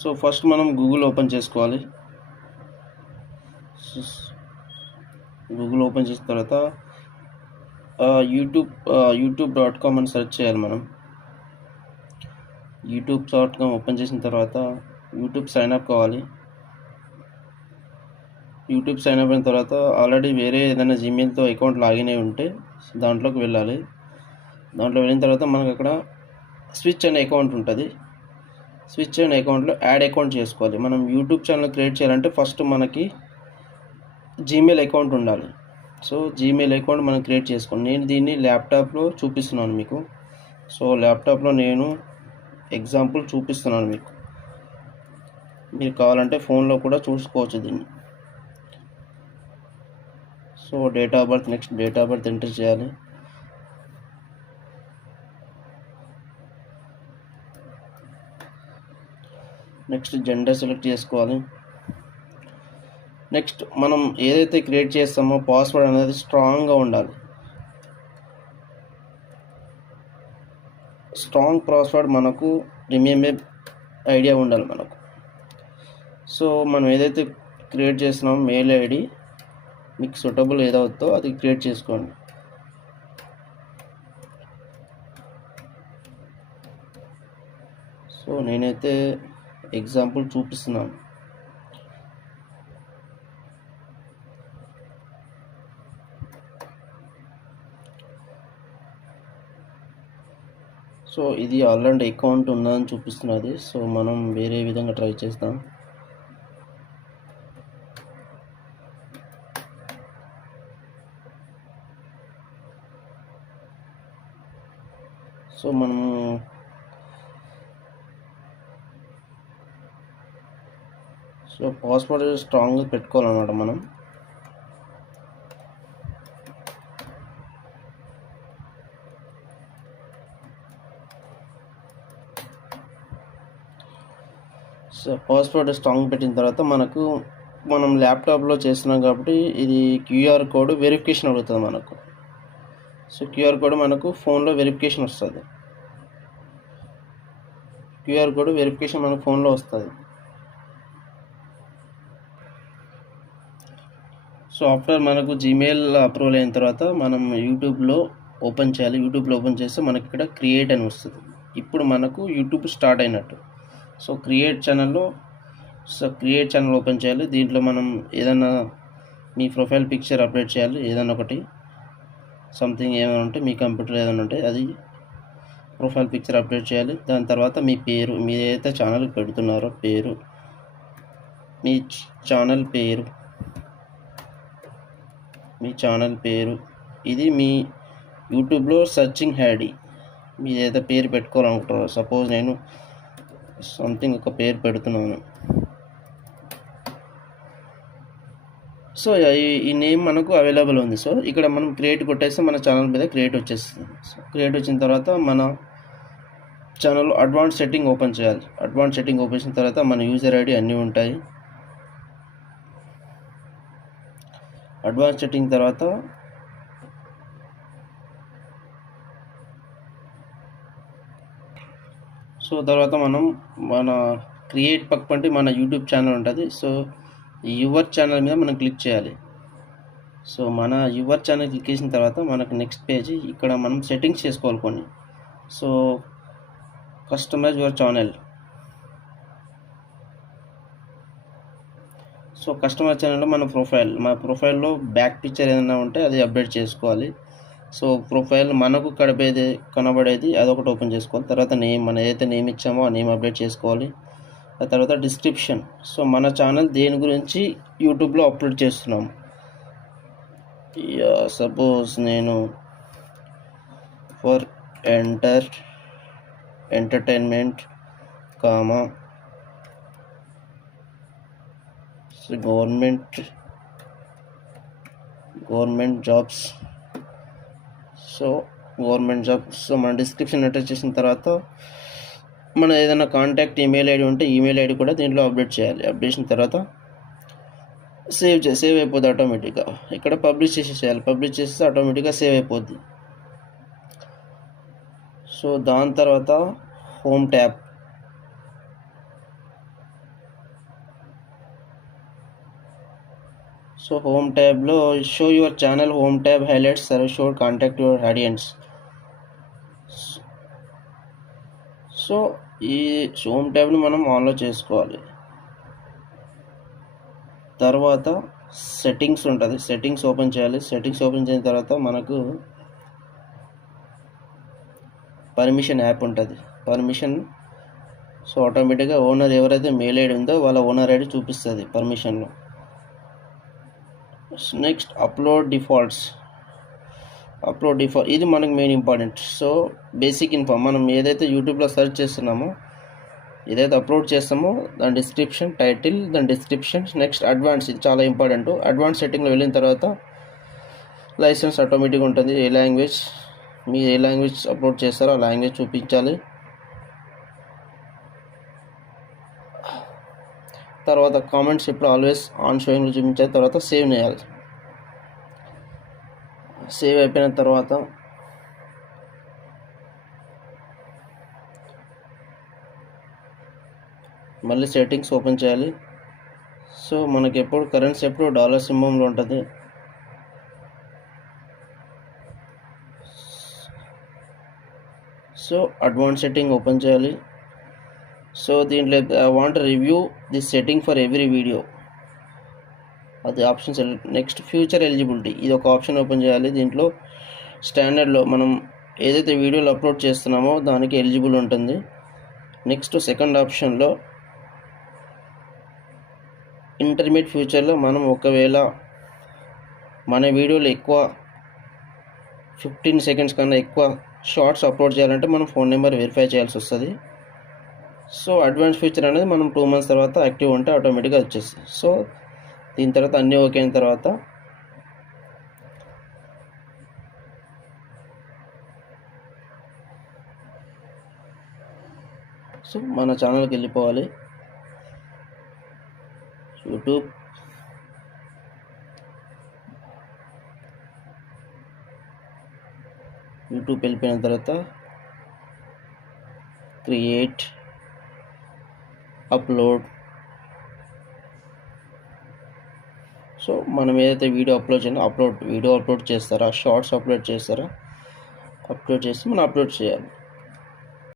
So first మనం Google open చేసుకోవాలి. Google open చేసిన తర్వాత యూట్యూబ్.com అని సెర్చ్ చేయాలి. మనం యూట్యూబ్.com ఓపెన్ చేసిన తర్వాత యూట్యూబ్ సైన్ అప్ కావాలి. యూట్యూబ్ సైన్ అప్ అయిన తర్వాత ఆల్రెడీ వేరే ఏదైనా జీమెయిల్తో అకౌంట్ లాగిన్ అయి ఉంటే దాంట్లోకి వెళ్ళాలి. దాంట్లో వెళ్ళిన తర్వాత మనకు అక్కడ స్విచ్ అనే అకౌంట్ ఉంటుంది. స్విచ్ అనే అకౌంట్లో యాడ్ అకౌంట్ చేసుకోవాలి. మనం యూట్యూబ్ ఛానల్ క్రియేట్ చేయాలంటే ఫస్ట్ మనకి జీమెయిల్ అకౌంట్ ఉండాలి. సో జీమెయిల్ అకౌంట్ మనం క్రియేట్ చేసుకోండి. నేను దీన్ని ల్యాప్టాప్లో చూపిస్తున్నాను మీకు. సో ల్యాప్టాప్లో నేను ఎగ్జాంపుల్ చూపిస్తున్నాను మీకు. మీరు కావాలంటే ఫోన్లో కూడా చూసుకోవచ్చు దీన్ని. So date of birth, next date of birth enter చేయాలి. నెక్స్ట్ జెండర్ సెలెక్ట్ చేసుకోవాలి. నెక్స్ట్ మనం ఏదైతే క్రియేట్ చేస్తామో పాస్వర్డ్ అనేది స్ట్రాంగ్గా ఉండాలి. స్ట్రాంగ్ పాస్వర్డ్ మనకు రిమెంబర్ ఐడియా ఉండాలి మనకు. సో మనం ఏదైతే క్రియేట్ చేస్తున్నామో మెయిల్ ఐడి మీకు సూటబుల్ ఏదవుతుందో అది క్రియేట్ చేసుకోండి. సో నేనైతే ఎగ్జాంపుల్ చూపిస్తున్నాను. సో ఇది ఆల్రెడీ అకౌంట్ ఉందని చూపిస్తున్నది. సో మనం వేరే విధంగా ట్రై చేస్తాం. సో మనము పాస్వర్డ్ స్ట్రాంగ్గా పెట్టుకోవాలన్నమాట మనం. సో పాస్వర్డ్ స్ట్రాంగ్ పెట్టిన తర్వాత మనం ల్యాప్టాప్లో చేస్తున్నాం కాబట్టి ఇది క్యూఆర్ కోడ్ వెరిఫికేషన్ అడుగుతుంది మనకు. సో క్యూఆర్ కోడ్ మనకు ఫోన్లో వెరిఫికేషన్ వస్తుంది. క్యూఆర్ కోడ్ వెరిఫికేషన్ మనకు ఫోన్లో వస్తుంది. సో ఆఫ్టర్ మనకు జీమెయిల్ అప్రూవల్ అయిన తర్వాత మనం యూట్యూబ్లో ఓపెన్ చేయాలి. యూట్యూబ్లో ఓపెన్ చేస్తే మనకి ఇక్కడ క్రియేట్ అని వస్తుంది. ఇప్పుడు మనకు యూట్యూబ్ స్టార్ట్ అయినట్టు. సో క్రియేట్ ఛానల్ ఓపెన్ చేయాలి. దీంట్లో మనం ఏదైనా మీ ప్రొఫైల్ పిక్చర్ అప్డేట్ చేయాలి. ఏదైనా ఒకటి సంథింగ్ ఏమైనా ఉంటే మీ కంప్యూటర్ ఏదైనా ఉంటే అది ప్రొఫైల్ పిక్చర్ అప్డేట్ చేయాలి. దాని తర్వాత మీ పేరు, మీరు ఏదైతే ఛానల్ పెడుతున్నారో పేరు, మీ ఛానల్ పేరు ఇది మీ యూట్యూబ్లో సర్చింగ్ ఐడి. మీరు ఏదైతే పేరు పెట్టుకోవాలనుకుంటారో, సపోజ్ నేను సంథింగ్ ఒక పేరు పెడుతున్నాను. సో ఈ నేమ్ మనకు అవైలబుల్ ఉంది. సో ఇక్కడ మనం క్రియేట్ కొట్టేస్తే మన ఛానల్ మీద క్రియేట్ వచ్చేస్తుంది. సో క్రియేట్ వచ్చిన తర్వాత మన ఛానల్ అడ్వాన్స్ సెట్టింగ్ ఓపెన్ చేయాలి. అడ్వాన్స్ సెట్టింగ్ ఓపెన్ చేసిన తర్వాత మన యూజర్ ఐడి అన్నీ ఉంటాయి. అడ్వాన్స్ సెట్టింగ్ తర్వాత మనం మన క్రియేట్ పక్కపంటి మన యూట్యూబ్ ఛానల్ ఉంటుంది. సో యువర్ ఛానల్ మీద మనం క్లిక్ చేయాలి. సో మన యువర్ ఛానల్ క్లిక్ చేసిన తర్వాత మనకు నెక్స్ట్ పేజ్ ఇక్కడ మనం సెట్టింగ్స్ చేసుకోవాలి కొన్ని. So customise your channel. So customer ఛానల్లో మన ప్రొఫైల్లో బ్యాక్ పిక్చర్ ఏదైనా ఉంటే అది అప్డేట్ చేసుకోవాలి. సో ప్రొఫైల్ మనకు కనబడేది అదొకటి ఓపెన్ చేసుకోవాలి. తర్వాత నేమ్, మనం ఏదైతే నేమ్ ఇచ్చామో ఆ నేమ్ అప్డేట్ చేసుకోవాలి. ఆ తర్వాత డిస్క్రిప్షన్. సో మన ఛానల్ దేని గురించి యూట్యూబ్లో అప్లోడ్ చేస్తున్నాము. సపోజ్ నేను for entertainment government jobs. So మన డిస్క్రిప్షన్ ఎంటర్ చేసిన తర్వాత మన ఏదైనా కాంటాక్ట్ ఈమెయిల్ ఐడి ఉంటే ఈమెయిల్ ఐడి కూడా దీంట్లో అప్డేట్ చేయాలి. అప్డేట్ చేసిన తర్వాత సేవ్ అయిపోద్ది ఆటోమేటిక్గా. ఇక్కడ పబ్లిష్ చేసేసేయాలి. పబ్లిష్ చేస్తే ఆటోమేటిక్గా సేవ్ అయిపోద్ది. సో దాని తర్వాత హోమ్ ట్యాబ్. సో హోమ్ ట్యాబ్లో show your channel home tab highlights serve show contact your audience. So ఈ హోమ్ ట్యాబ్ని మనం ఆన్లో చేసుకోవాలి. తర్వాత సెట్టింగ్స్ ఉంటుంది, సెట్టింగ్స్ ఓపెన్ చేయాలి. సెట్టింగ్స్ ఓపెన్ చేసిన తర్వాత మనకు పర్మిషన్ యాప్ ఉంటుంది, పర్మిషన్. సో ఆటోమేటిక్గా ఓనర్ ఎవరైతే మెయిల్ ఐడి ఉందో వాళ్ళ ఓనర్ ఐడి చూపిస్తుంది పర్మిషన్లో. నెక్స్ట్ అప్లోడ్ డిఫాల్ట్స్, ఇది మనకు main important. So basic info మనం ఏదైతే యూట్యూబ్లో సెర్చ్ చేస్తున్నామో, ఏదైతే అప్లోడ్ చేస్తామో దాని డిస్క్రిప్షన్, టైటిల్, దాని డిస్క్రిప్షన్. నెక్స్ట్ అడ్వాన్స్, ఇది చాలా ఇంపార్టెంట్. అడ్వాన్స్ సెట్టింగ్లో వెళ్ళిన తర్వాత లైసెన్స్ ఆటోమేటిక్గా ఉంటుంది. ఏ లాంగ్వేజ్ మీరు ఏ లాంగ్వేజ్ అప్లోడ్ చేస్తారో ఆ లాంగ్వేజ్ చూపించాలి. తర్వాత కామెంట్స్ ఇప్పుడు ఆల్వేస్ ఆన్ షోయింగ్ చూపించాలి. తర్వాత సేవ్ చేయాలి. సేవ్ అయిపోయిన తర్వాత మళ్ళీ సెట్టింగ్స్ ఓపెన్ చేయాలి. సో మనకి ఎప్పుడు కరెన్సీ ఎప్పుడు డాలర్ సింబల్లో ఉంటుంది. సో అడ్వాన్స్ సెట్టింగ్ ఓపెన్ చేయాలి. సో దీంట్లో I want review this setting for every video, అది ఆప్షన్స్. నెక్స్ట్ ఫ్యూచర్ ఎలిజిబిలిటీ, ఇది ఒక ఆప్షన్ ఓపెన్ చేయాలి. దీంట్లో స్టాండర్డ్లో మనం ఏదైతే వీడియోలు అప్లోడ్ చేస్తున్నామో దానికి ఎలిజిబుల్ ఉంటుంది. నెక్స్ట్ సెకండ్ ఆప్షన్లో ఇంటర్మీడియట్ ఫ్యూచర్లో మనం ఒకవేళ మన వీడియోలు ఎక్కువ 15 సెకండ్స్ కన్నా ఎక్కువ షార్ట్స్ అప్లోడ్ చేయాలంటే మనం ఫోన్ నెంబర్ వెరిఫై చేయాల్సి వస్తుంది. సో అడ్వాన్స్ ఫీచర్ అనేది మనం 2 months తర్వాత యాక్టివ్ ఉంటే ఆటోమేటిక్గా వచ్చేస్తుంది. సో దీని తర్వాత అన్నీ ఓకే అయిన తర్వాత సో మన ఛానల్కి వెళ్ళిపోవాలి. యూట్యూబ్, వెళ్ళిపోయిన తర్వాత క్రియేట్, అప్లోడ్. సో మనం ఏదైతే వీడియో అప్లోడ్ చేయాలో వీడియో అప్లోడ్ చేస్తారా, షార్ట్స్ అప్లోడ్ చేస్తారా, అప్లోడ్ చేసి మనం అప్లోడ్ చేయాలి.